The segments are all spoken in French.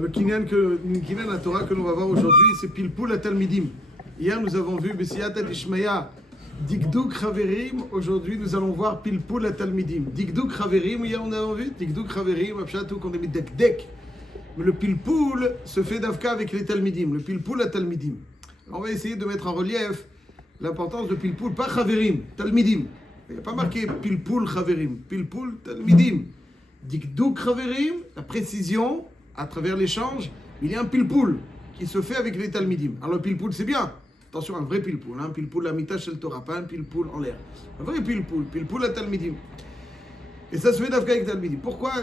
Le Kinyan à Torah que l'on va voir aujourd'hui, c'est Pilpul HaTalmidim. Hier, nous avons vu B'siyata Dishmaya, Dikduk Chaverim. Aujourd'hui, nous allons voir Pilpul HaTalmidim. Dikduk Chaverim, hier, on a vu Dikduk Chaverim, Apshatou, qu'on a mis Dekdek. Mais le Pilpul se fait d'Avka avec les Talmidim, le Pilpul HaTalmidim. On va essayer de mettre en relief l'importance de Pilpul, pas Chaverim, Talmidim. Il n'y a pas marqué Pilpul Chaverim, Pilpul Talmidim. Dikduk Chaverim, la précision, à travers l'échange, il y a un pilpoul qui se fait avec les talmidim. Alors le pilpoul, c'est bien. Attention, un vrai pilpoul. Un pilpoul l'amita shel Torah, pas un pilpoul en l'air. Un vrai pilpoul à talmidim. Et ça se fait d'Afka avec talmidim. Pourquoi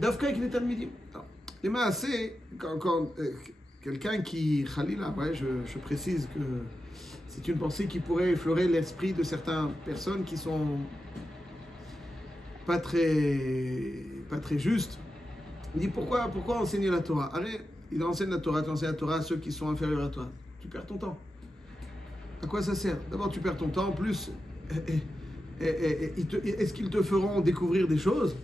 d'Afka avec les talmidim? Les maasé, quand quelqu'un qui, Khalila, ouais, je précise que c'est une pensée qui pourrait effleurer l'esprit de certaines personnes qui sont pas très justes. Il dit pourquoi enseigner la Torah? Allez, il enseigne la Torah, tu enseignes la Torah à ceux qui sont inférieurs à toi. Tu perds ton temps. À quoi ça sert? D'abord, tu perds ton temps. En plus, est-ce qu'ils te feront découvrir des choses?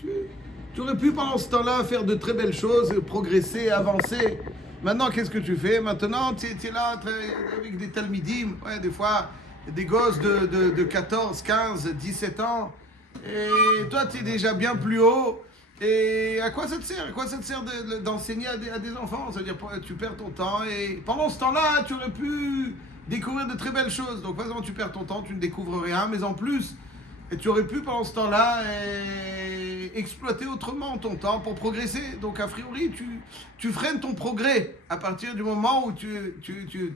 Tu aurais pu pendant ce temps-là faire de très belles choses, progresser, avancer. Maintenant, qu'est-ce que tu fais? Maintenant, tu es là avec des talmidim, ouais, des fois des gosses de 14, 15, 17 ans. Et toi, tu es déjà bien plus haut. Et à quoi ça te sert? À quoi ça te sert d'enseigner à des enfants? Ça veut dire que tu perds ton temps et pendant ce temps-là, tu aurais pu découvrir de très belles choses. Donc, par exemple, tu perds ton temps, tu ne découvres rien, mais en plus, tu aurais pu pendant ce temps-là exploiter autrement ton temps pour progresser. Donc, a priori, tu freines ton progrès à partir du moment où tu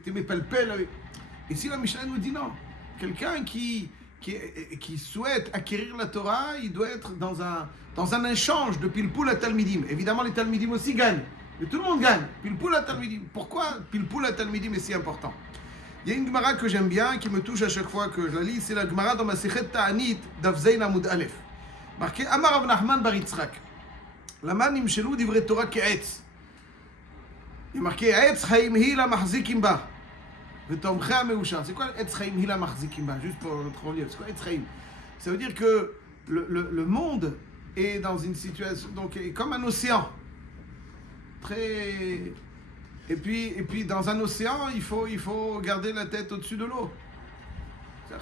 t'es mes pelle-pelle. Ici, la Mishnah nous dit non. Quelqu'un qui souhaite acquérir la Torah, il doit être dans un échange de Pilpul HaTalmidim. Évidemment, les Talmidim aussi gagnent, mais tout le monde gagne. Pilpul HaTalmidim. Pourquoi Pilpul HaTalmidim est si important? Il y a une Gemara que j'aime bien, qui me touche à chaque fois que je la lis, c'est la Gemara dans Masechet Ta'anit, Daf Zayin Amud Aleph. Marqué Amar Rav Nachman bar Yitzchak. Lama nimshelu divrei Torah ke'etz. Il est marqué Etz Chaim hi la mahzikim ba. C'est quoi Etz Chaim Hila Machzikim Ba? Juste pour notre relief, c'est quoi Etz Chaim? Ça veut dire que le monde est dans une situation, donc est comme un océan. Et puis dans un océan, il faut garder la tête au-dessus de l'eau. Ça,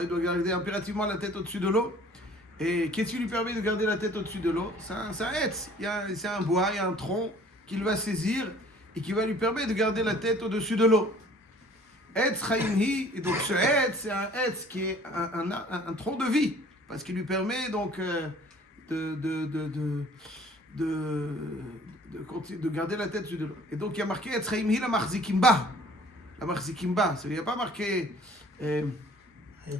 il doit garder impérativement la tête au-dessus de l'eau. Et qu'est-ce qui lui permet de garder la tête au-dessus de l'eau? C'est un Etz. C'est un bois, il y a un tronc qu'il va saisir et qui va lui permettre de garder la tête au-dessus de l'eau. Etz Chaimhi, et donc ce Etz, c'est un Etz qui est un tronc de vie, parce qu'il lui permet donc de garder la tête sur de l'eau. Et donc il y a marqué Etz Chaimhi la Machzikim Ba. La Machzikim Ba, il n'y a pas marqué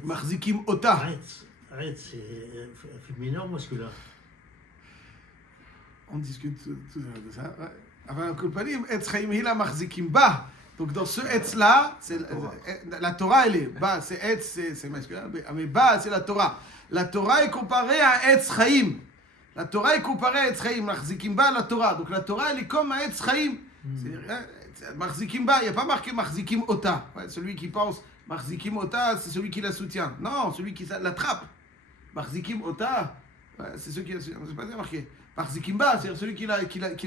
Machzikim Ota. Etz, c'est féminin ou masculin? On discute tout de ça. Ouais. Enfin, compagnie, Etz Chaimhi la Machzikim Ba. Donc dans ce Etz-là, la Torah, elle est Ba, c'est Etz, c'est masculin, mais Ba, c'est la Torah. La Torah est comparée à Etz Chaim. La Torah est comparée à Etz Chaim. Machzikim Ba, la Torah. Donc la Torah, elle est comme un Etz Chaim. Machzikim Ba, il n'y a pas marqué Machzikim Ota. Ouais, celui qui pense Machzikim Ota, c'est celui qui la soutient. Non, celui qui l'attrape. Machzikim Ota, ouais, c'est celui qui la soutient. C'est pas ça marqué. Machzikim Ba, c'est celui qui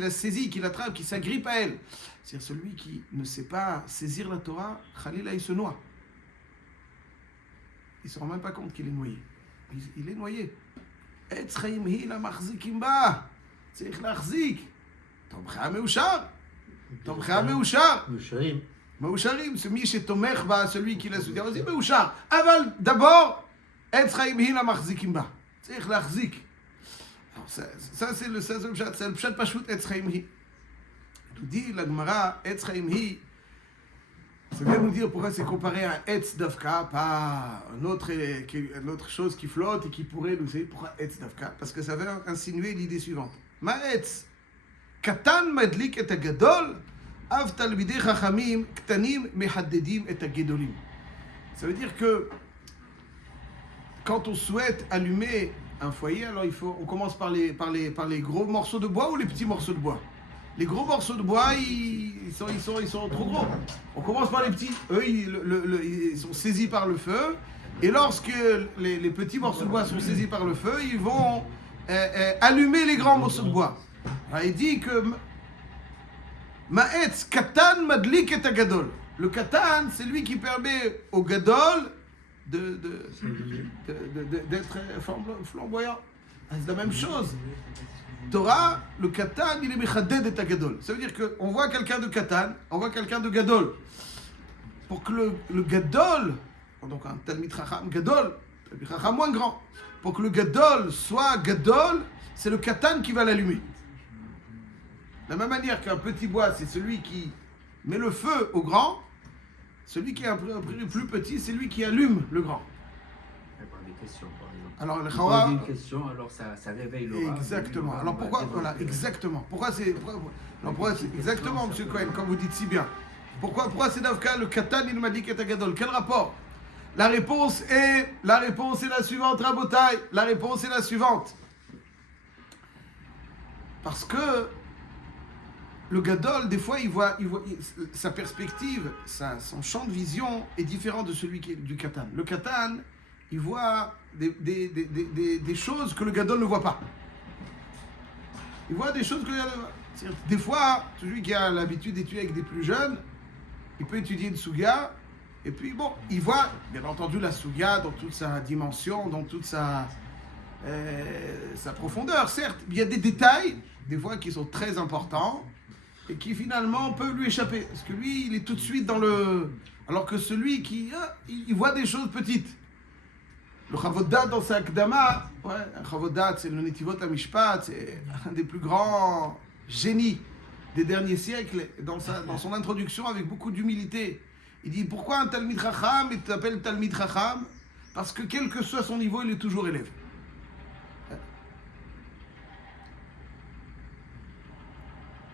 la saisit, qui l'attrape, qui s'agrippe à elle. C'est-à-dire celui qui ne sait pas saisir la Torah, Khalila, il se noie. Il ne se rend même pas compte qu'il est noyé. Il est noyé. Etz Chaim hi la Machzikim Ba. Tzarich lachzik. Tomcha meushar. Tomcha meushar. Meusharim. Celui qui tomech ba, celui qui la soutient. On dit meushar. Aval, d'abord, Etz Chaim hi la Machzikim Ba. Tzarich lachzik. Ça c'est le pshat, c'est le pshat pashut Etz Chaim hi. Nous dit la Gemara, Etz Chaim hi, ça vient nous dire pourquoi c'est comparé à Etz Davka, pas une autre chose qui flotte et qui pourrait nous dire pourquoi Etz Davka, parce que ça veut insinuer l'idée suivante. Ma Etz, Katan madlik et agadol, av talmidei chachamim, ktanim mehaddedim et agedolim. Ça veut dire que quand on souhaite allumer un foyer, alors on commence par les gros morceaux de bois ou les petits morceaux de bois. Les gros morceaux de bois, ils sont trop gros. On commence par les petits. Eux, ils sont saisis par le feu. Et lorsque les petits morceaux de bois sont saisis par le feu, ils vont allumer les grands morceaux de bois. Alors, il dit que Ma'etz katan madlik et agadol. Le katan, c'est lui qui permet au gadol d'être flamboyant. C'est la même chose. Torah, le katan, il est mechaded et agadol. Ça veut dire qu'on voit quelqu'un de katan, on voit quelqu'un de gadol. Pour que le gadol, donc un talmid chacham gadol, talmid chacham moins grand, pour que le gadol soit gadol, c'est le katan qui va l'allumer. De la même manière qu'un petit bois, c'est celui qui met le feu au grand, celui qui est un peu plus petit, c'est lui qui allume le grand. Des questions, par exemple. Alors, le Il Chawar, pose une question, alors ça réveille l'aura. exactement. Alors pourquoi, voilà, exactement. Pourquoi c'est exactement, Monsieur Cohen, comme vous dites si bien. Pourquoi c'est Davka le Katan il m'a dit qu'est Gadol? Quel rapport? La réponse est la suivante, Rabotai. La réponse est la suivante. Parce que le Gadol, des fois, il voit sa perspective, son champ de vision est différent de celui qui est du Katan. Le Katan, il voit des choses que le Gadol ne voit pas. Il voit des choses que le Gadol ne voit pas. Des fois, celui qui a l'habitude d'étudier avec des plus jeunes, il peut étudier une Suga, et puis bon, il voit, bien entendu, la Suga dans toute sa dimension, dans toute sa profondeur, certes. Il y a des détails, des fois, qui sont très importants, et qui finalement peuvent lui échapper. Parce que lui, il est tout de suite dans le... Alors que celui qui... il voit des choses petites. Le Chavod Dat dans sa Akdama, un Chavod Dat, c'est le Netivot HaMishpat, c'est un des plus grands génies des derniers siècles, dans son introduction avec beaucoup d'humilité. Il dit, pourquoi un Talmid Chacham, il s'appelle Talmid Chacham? Parce que quel que soit son niveau, il est toujours élève.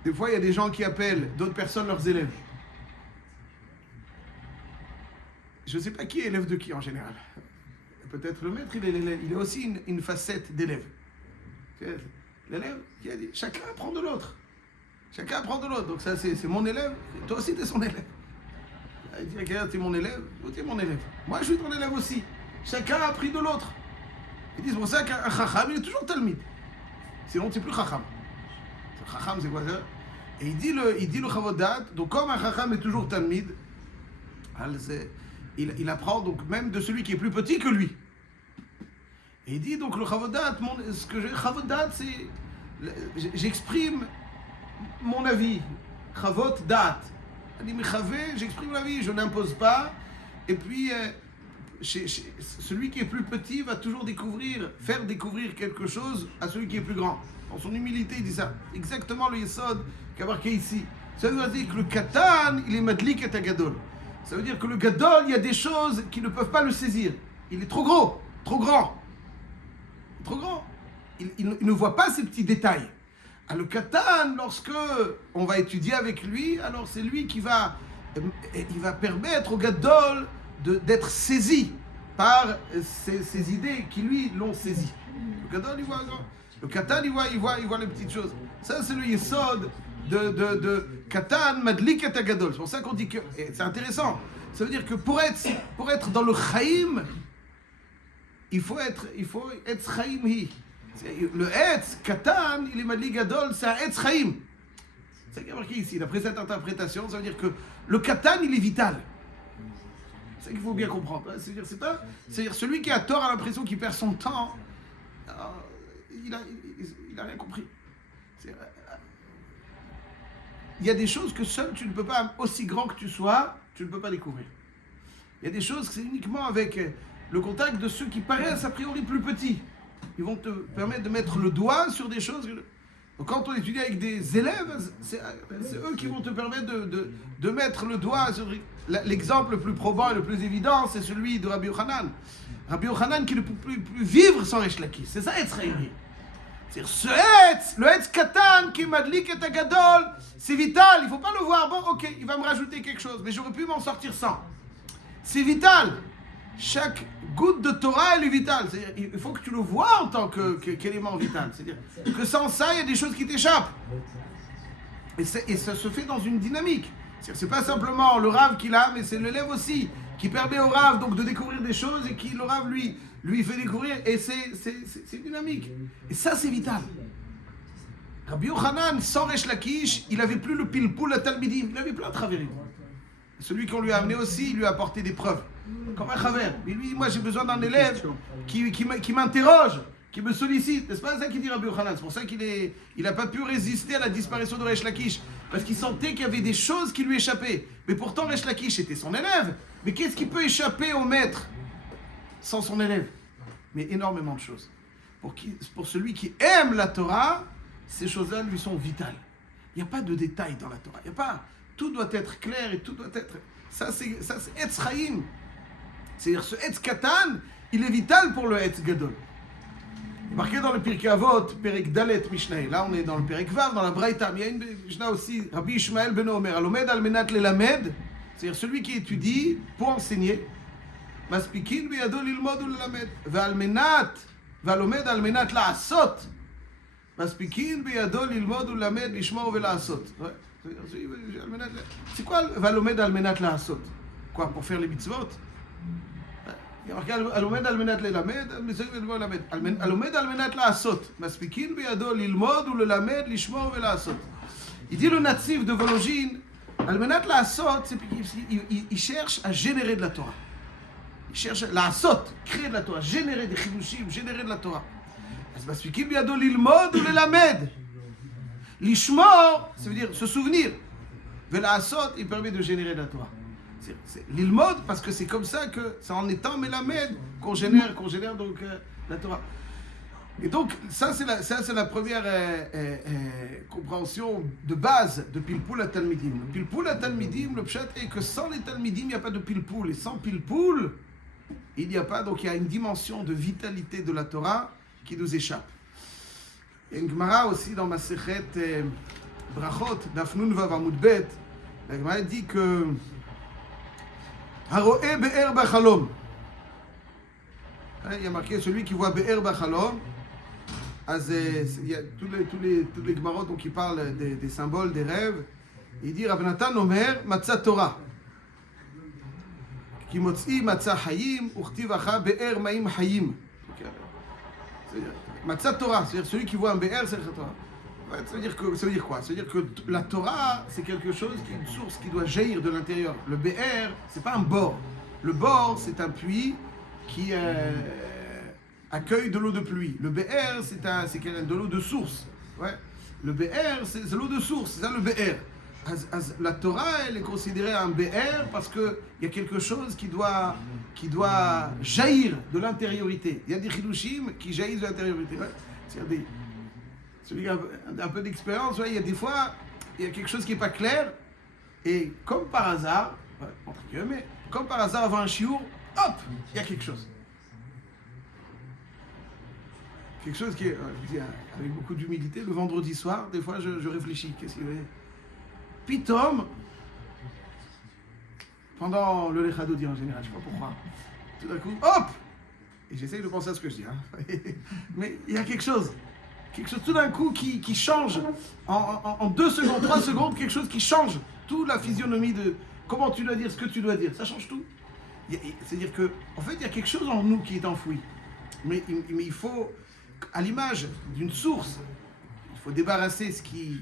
Des fois, il y a des gens qui appellent d'autres personnes leurs élèves. Je ne sais pas qui est élève de qui en général. Peut-être le maître, il est aussi une facette d'élève. L'élève, chacun apprend de l'autre. Chacun apprend de l'autre. Donc ça, c'est mon élève. Toi aussi, tu es son élève. Il dit, regarde, tu es mon élève. Toi, tu es mon élève. Moi, je suis ton élève aussi. Chacun a appris de l'autre. Il dit, c'est pour ça qu'un chacham, il est toujours talmid. Sinon, tu n'es plus chacham. Chacham, c'est quoi ça? Et il dit le Chavod Dat, donc comme un chacham est toujours talmid, il apprend donc même de celui qui est plus petit que lui. Et il dit donc le Chavod Dat, Chavod Dat, c'est j'exprime mon avis. Chavod Dat. Il dit j'exprime l'avis, je n'impose pas. Et puis celui qui est plus petit va toujours faire découvrir quelque chose à celui qui est plus grand. Dans son humilité, il dit ça. Exactement le Yesod qu'a marqué ici. Ça veut dire que le Katan, il est Madlik et Agadol. Ça veut dire que le Gadol, il y a des choses qui ne peuvent pas le saisir. Il est trop gros, trop grand. Trop grand. Il ne voit pas ces petits détails. Alors, le Katan, lorsque on va étudier avec lui, alors c'est lui qui va permettre au Gadol d'être saisi par ces idées qui lui l'ont saisi. Le Gadol, il voit grand. Le Katan, il voit les petites choses. Ça, c'est le Yesod de Katan, Madlik et Agadol. C'est pour ça qu'on dit que... c'est intéressant. Ça veut dire que pour être dans le Chaim, il faut être Chaim hi. Le Etz, Katan, il est Madlik Gadol, c'est un Etz Chaim. C'est ça qui est marqué ici. D'après cette interprétation, ça veut dire que le Katan, il est vital. C'est ça qu'il faut bien comprendre. C'est-à-dire celui qui a tort a l'impression qu'il perd son temps. Il a rien compris. Il y a des choses que seul tu ne peux pas, aussi grand que tu sois, tu ne peux pas découvrir. Il y a des choses que c'est uniquement avec le contact de ceux qui paraissent a priori plus petits. Ils vont te permettre de mettre le doigt sur des choses. Donc quand on étudie avec des élèves, c'est eux qui vont te permettre de mettre le doigt sur... L'exemple le plus probant et le plus évident, c'est celui de Rabbi Yochanan. Rabbi Yochanan qui ne peut plus vivre sans Resh Lakish. C'est ça, Etz Chaim. C'est-à-dire le Etz Katan qui Madlik et Agadol, c'est vital, il ne faut pas le voir, bon ok, il va me rajouter quelque chose, mais j'aurais pu m'en sortir sans. C'est vital. Chaque goutte de Torah, elle est vitale. C'est-à-dire, il faut que tu le vois en tant qu'élément vital. C'est-à-dire que sans ça, il y a des choses qui t'échappent. Et ça se fait dans une dynamique. C'est pas simplement le Rav qui l'a, mais c'est l'élève aussi qui permet au Rav donc de découvrir des choses et qui le Rav lui fait découvrir. Et c'est dynamique. Et ça, c'est vital. Rabbi Yochanan, sans Resh Lakish, il n'avait plus le pilpoul à Talmidim, il avait plein de Chaverim. Celui qu'on lui a amené aussi, il lui a apporté des preuves. Comme un Chaver. Mais lui, moi j'ai besoin d'un élève qui m'interroge, qui me sollicite. C'est pas ça qu'il dit Rabbi Yochanan. C'est pour ça qu'il n'a pas pu résister à la disparition de Resh Lakish. Parce qu'il sentait qu'il y avait des choses qui lui échappaient. Mais pourtant Resh Lakish était son élève. Mais qu'est-ce qui peut échapper au maître sans son élève? Mais énormément de choses. Pour celui qui aime la Torah, ces choses-là lui sont vitales. Il n'y a pas de détails dans la Torah. Il y a pas. Tout doit être clair et tout doit être. Ça c'est Etz Chaim. C'est-à-dire ce Etz Katan, il est vital pour le Etz Gadol. Il est marqué dans le Pirkei Avot, Perek Dalet Mishnah. Là on est dans le Perek Vav, dans la Braïta. Il y a une Mishnah aussi, Rabbi Ishmael ben Omer, Alomed Almenat Lelamed, c'est-à-dire celui qui étudie pour enseigner. Maspikin biyado lilmod ulelamed. Ve'almenat, ve'alomed almenat la'asot. Maspikin biyado lilmod ulelamed lishmor ve'la'asot. C'est quoi ve'alomed almenat la'asot? Quoi, pour faire les mitzvot? Il y a marqué הלומד על מנת ללמד, מסביב לדבר ללמד. הלומד על מנת לעשות. מספיקים בידו ללמוד וללמד, לשמור ולעשות. Il dit le natif de Vologine, על מנת לעשות, il cherche à générer de la Torah. Il cherche à לעשות, créer de la Torah, générer des חידושים, générer de la Torah. אז מספיקים בידו ללמוד וללמד. לשמור, ça veut dire se souvenir. ולעשות, il permet de générer de la Torah. C'est l'ilmod parce que c'est comme ça que c'est en étant melamed qu'on génère donc la Torah. Et donc ça c'est la première compréhension de base de pilpoul à talmidim. Le pilpoul à talmidim, le pshat est que sans les talmidim il n'y a pas de pilpoul et sans pilpoul il n'y a pas, donc il y a une dimension de vitalité de la Torah qui nous échappe. Il y a une Gemara aussi dans Masechet Brachot, Daf Nun Vav Amud Bet, la Gemara dit que Haroé be'er b'chalom. Il y a marqué celui qui voit be'er b'chalom. Il y a tous les Gemarot qui parlent des symboles, des rêves. Il dit Rav Natan Omer matzah Torah. Ki motzi matzah hayim uchtivacha be'er ma'im hayim. Matzah Torah, c'est-à-dire celui qui voit un be'er, c'est la Torah. Ça veut dire quoi? Ça veut dire que la Torah, c'est quelque chose qui est une source qui doit jaillir de l'intérieur. Le BR, c'est pas un bord. Le bord, c'est un puits qui accueille de l'eau de pluie. Le BR, c'est de l'eau de source. Ouais. Le BR, c'est l'eau de source. C'est ça le BR. La Torah, elle est considérée un BR parce qu'il y a quelque chose qui doit jaillir de l'intériorité. Il y a des chidushim qui jaillissent de l'intériorité. Ouais. C'est-à-dire celui qui a un peu d'expérience, ouais, il y a des fois, il y a quelque chose qui n'est pas clair, et comme par hasard, entre guillemets, comme par hasard avant un chiour, hop, il y a quelque chose. Quelque chose qui est, je dis, avec beaucoup d'humilité, le vendredi soir, des fois je réfléchis, qu'est-ce qu'il y a? Pitom, pendant le Lechado dit en général, je ne sais pas pourquoi, tout d'un coup, hop, et j'essaye de penser à ce que je dis, hein. Mais il y a quelque chose tout d'un coup qui change en 2 secondes, 3 secondes, quelque chose qui change toute la physionomie de comment tu dois dire, ce que tu dois dire, ça change tout. C'est-à-dire que, en fait, il y a quelque chose en nous qui est enfoui. Mais il faut, à l'image d'une source, il faut débarrasser ce qui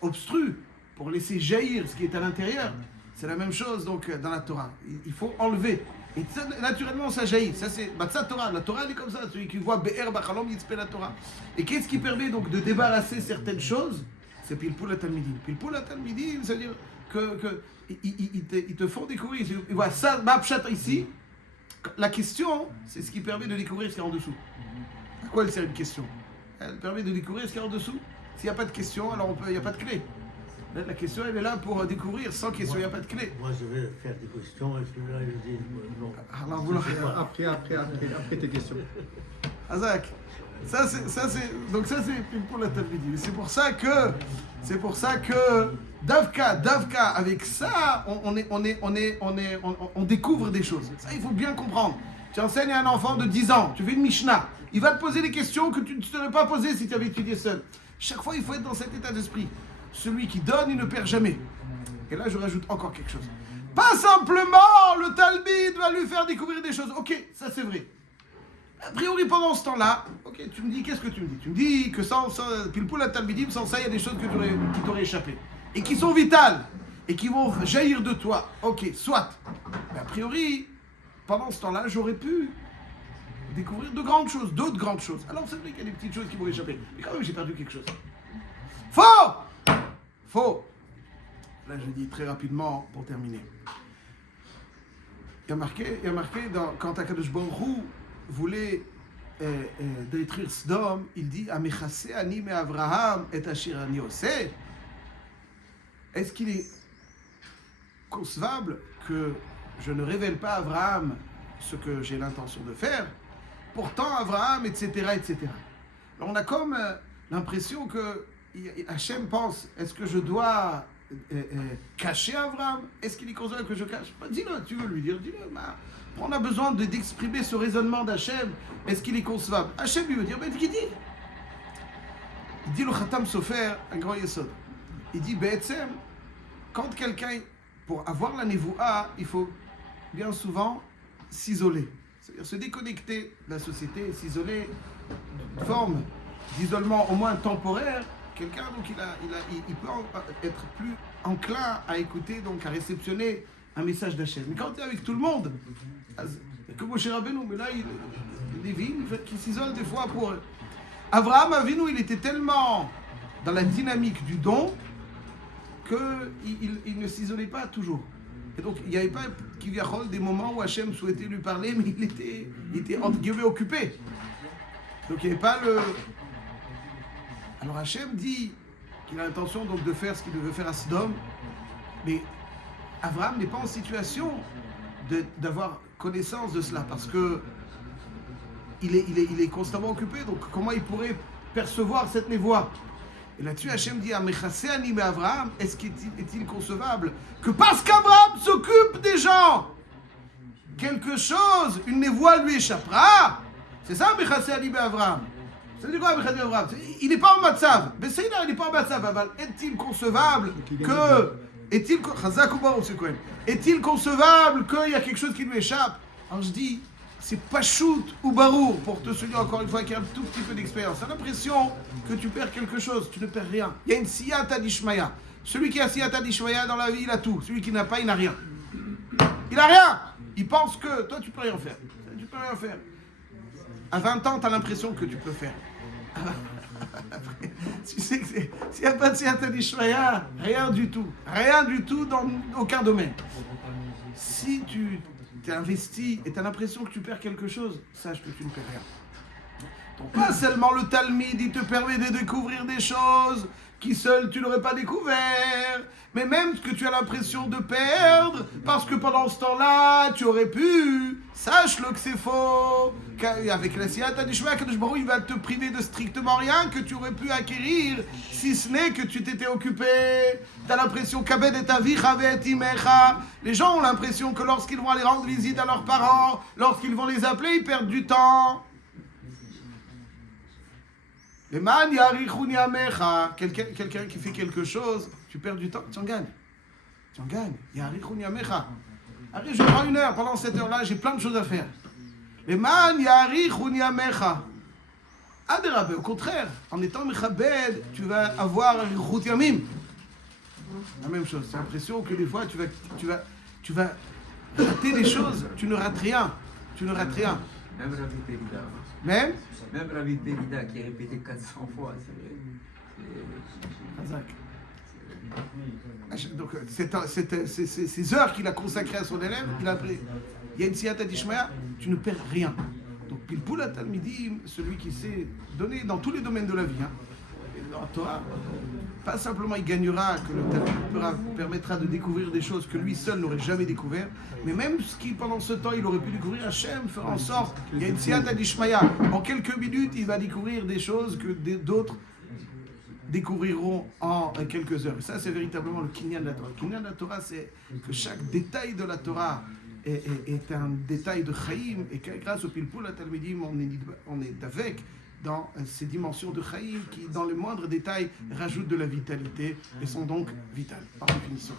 obstrue pour laisser jaillir ce qui est à l'intérieur. C'est la même chose donc dans la Torah. Il faut enlever. Et ça, naturellement, ça jaillit. Ça, c'est Matzah Torah. La Torah, elle est comme ça. Celui qui voit Be'er Bachalom, Yitzpeh la Torah. Et qu'est-ce qui permet donc de débarrasser certaines choses? C'est Pilpoul HaTalmidim. Pilpoul HaTalmidim, c'est-à-dire qu'ils te font découvrir. Ils voient ça, Mapshat ici. La question, c'est ce qui permet de découvrir ce qu'il y a en dessous. À quoi elle sert une question? Elle permet de découvrir ce qu'il y a en dessous. S'il n'y a pas de question, alors il n'y a pas de clé. La question, elle est là pour découvrir. Sans question, il n'y a pas de clé. Moi, je vais faire des questions et celui-là, il dit non. Alors, vous Après tes questions. Azak, ça c'est pour la Talmidim. C'est pour ça que Davka, avec ça, on découvre des choses. Ça, il faut bien comprendre. Tu enseignes à un enfant de 10 ans, tu fais une Mishnah. Il va te poser des questions que tu ne t'aurais pas posées si tu avais étudié seul. Chaque fois, il faut être dans cet état d'esprit. Celui qui donne, il ne perd jamais. Et là, je rajoute encore quelque chose. Pas simplement le Talmud va lui faire découvrir des choses. Ok, ça c'est vrai. A priori, pendant ce temps-là, ok, tu me dis, qu'est-ce que tu me dis? Tu me dis que sans Pilpoul Talmidim, sans ça, il y a des choses qui t'auraient échappé. Et qui sont vitales. Et qui vont jaillir de toi. Ok, soit. Mais a priori, pendant ce temps-là, j'aurais pu découvrir de grandes choses, d'autres grandes choses. Alors c'est vrai qu'il y a des petites choses qui vont échapper. Mais quand même, j'ai perdu quelque chose. Faux! Faux! Là, je dis très rapidement pour terminer. Il y a marqué quand Akadosh Baruch Hu voulait détruire Sodome, il dit Amechase ani me Avraham et Asher ani oseh. Est-ce qu'il est concevable que je ne révèle pas à Abraham ce que j'ai l'intention de faire? Pourtant, Abraham, etc., etc. Alors, on a comme l'impression que Hachem pense, est-ce que je dois cacher Abraham? Est-ce qu'il est concevable que je cache? Dis-le, tu veux lui dire, dis-le. On a besoin d'exprimer ce raisonnement d'Hachem. Est-ce qu'il est concevable? Hachem lui veut dire, mais qu'est-ce qu'il dit? Il dit le Khatam Sofer, un grand yesod. Il dit, Be'etzem, quand quelqu'un, pour avoir la Nevoua, il faut bien souvent s'isoler. C'est-à-dire se déconnecter de la société, s'isoler d'une forme d'isolement au moins temporaire. Quelqu'un, donc, il peut être plus enclin à écouter, donc à réceptionner un message d'Hachem. Mais quand tu es avec tout le monde, comme Moshe Rabbeinu, mais là, il y a des vignes qui s'isolent des fois pour... Avraham Avinu, il était tellement dans la dynamique du don qu'il ne s'isolait pas toujours. Et donc, il n'y avait pas des moments où Hachem souhaitait lui parler, mais il était entre guillemets occupé. Donc, il n'y avait pas le... Alors, Hachem dit qu'il a l'intention donc de faire ce qu'il devait faire à Sodome, mais Abraham n'est pas en situation d'avoir connaissance de cela, parce que il est constamment occupé, donc comment il pourrait percevoir cette névoie? Et là-dessus, Hachem dit, Amechase ani me Avraham, est-il concevable que parce qu'Abraham s'occupe des gens, quelque chose, une névoie lui échappera? C'est ça, Amechase ani me Avraham. Ça veut dire quoi, Amechase ani me Avraham? Il n'est pas en matzav. Mais c'est il n'est pas en matzav. Est-il concevable que... Est-il concevable qu'il y a quelque chose qui lui échappe? Alors je dis, c'est pas shoot ou barour, pour te souligner encore une fois qu'il y a un tout petit peu d'expérience. Tu as l'impression que tu perds quelque chose, tu ne perds rien. Il y a une siyata d'Ishmaya. Celui qui a siyata d'Ishmaya dans la vie, il a tout. Celui qui n'a pas, il n'a rien. Il n'a rien. Il pense que toi, tu peux rien faire. Tu peux rien faire. À 20 ans, tu as l'impression que tu peux faire. Tu sais que s'il n'y a pas de siyata d'Ishmaya, rien du tout dans aucun domaine. Si tu t'es investi et tu as l'impression que tu perds quelque chose, sache que tu ne perds rien. Donc pas seulement le Talmud, il te permet de découvrir des choses qui seul tu n'aurais pas découvert, mais même ce que tu as l'impression de perdre, parce que pendant ce temps-là, tu aurais pu, sache-le que c'est faux. Avec la siyata d'Ishmael, Kadosh Baruch Hu, il va te priver de strictement rien que tu aurais pu acquérir, si ce n'est que tu t'étais occupé. Tu as l'impression qu'Abed et Avicha et Imecha, les gens ont l'impression que lorsqu'ils vont aller rendre visite à leurs parents, lorsqu'ils vont les appeler, ils perdent du temps. Quelqu'un qui fait quelque chose, tu perds du temps, tu en gagnes. Allez, je prends 1 heure, pendant cette heure-là, j'ai plein de choses à faire. Au contraire, en étant mechabed, tu vas avoir un richut yamim. La même chose, c'est l'impression que des fois, tu vas rater des choses, tu ne rates rien. Même Rabbi Belida. Même Rabbi Belida qui est répété 400 fois. Donc, ces heures qu'il a consacrées à son élève, il y a une siyata d'Ishmael, tu ne perds rien. Donc, Pilpoul Talmidim, celui qui sait donner dans tous les domaines de la vie, dans la Torah, pas simplement il gagnera, que le Talmud permettra de découvrir des choses que lui seul n'aurait jamais découvert, mais même ce qui pendant ce temps il aurait pu découvrir, Hachem fera en sorte qu'il y a une siyata d'Ishmael. En quelques minutes, il va découvrir des choses que d'autres découvriront en quelques heures. Et ça, c'est véritablement le kinyan de la Torah. Le kinyan de la Torah, c'est que chaque détail de la Torah est un détail de Chaim, et grâce au Pilpoul Talmidim, on est avec dans ces dimensions de Chaim qui, dans les moindres détails, rajoutent de la vitalité et sont donc vitales, par définition.